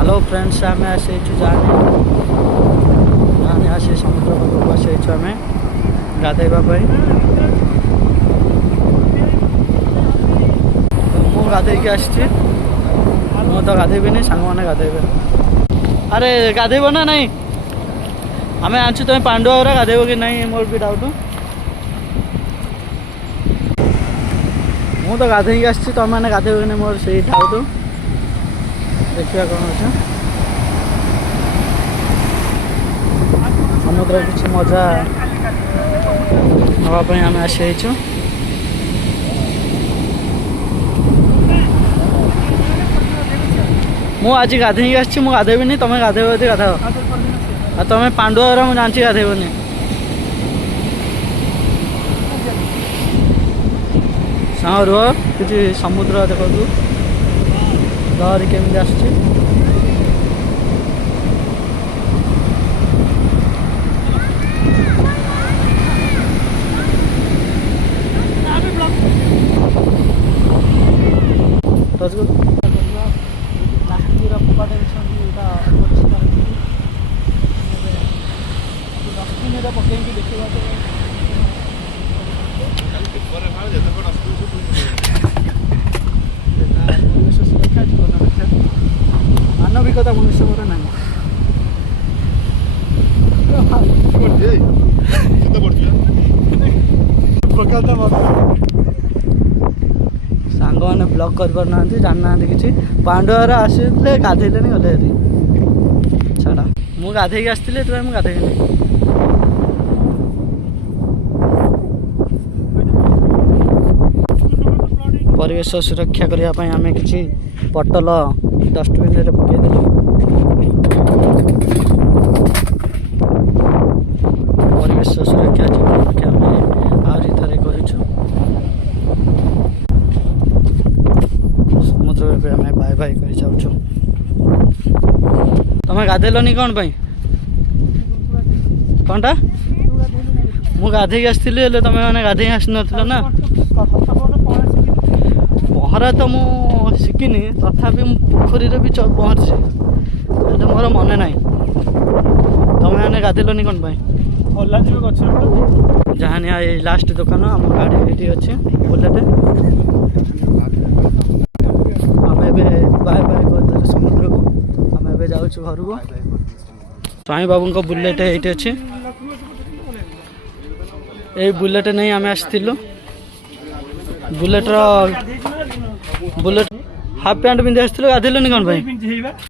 Hello friends आम आसी जाने आसी समुद्र पाखक आसी आम गाधेवाई मु गाधे आसी मु तो गाधेबी सांग मैंने गाधेबे। अरे गाधेब ना नहीं आम आनी तुम पांडुआ गाधेब कि नहीं मोर भी डाउट। मु तो गाधे आसी तुम मैंने गाधेब कि नहीं मोर से डाउट। देखिए कौन अच्छे समुद्र किसी मजा नापी आम आसी मु आज गाधे आसी गाधेबी तुम गाधेब यदि गाधाओ आ तुम पांडुआ मुझे जानची गाधेबनी। सांग रुह कि समुद्र देखु लहरी केमी आसुची पकईकि देखा मानविकता मनुष्य मोर ना सांग मैंने ब्लॉग कर पार ना जाना कि पांडुआ आसे गाधेले गले छाड़ा मु गाधे आसती गाधे परिवेश सुरक्षा करने आम कि बटल डस्टबिन रे पकईदेलु। परिवेश सुरक्षा जीवन रक्षा आम आहरी थे कर समुद्र आम बाय बाय कर जाऊँ। तुम गाधेलनी कौन पाई कौनटा मु गाधे आसती तुम मैंने गाधे आसी ना पहरा तो मु शिखिनी तथापि पोखरी भी पहरसी मोर मन ना तुम मैंने गाधेलनी कौन पाई जहाँ लास्ट दुकान आम गाड़ी ये अच्छे बुलेट आम ए बाय बाय कर समुद्र को आम ए जाऊँ घर को। स्वामी बाबू को बुलेट ये अच्छे ये बुलेट नहीं आम आसलु बुलेट हाफ पैंट पिंधि आसलु गाधेलुनि कौन भाई।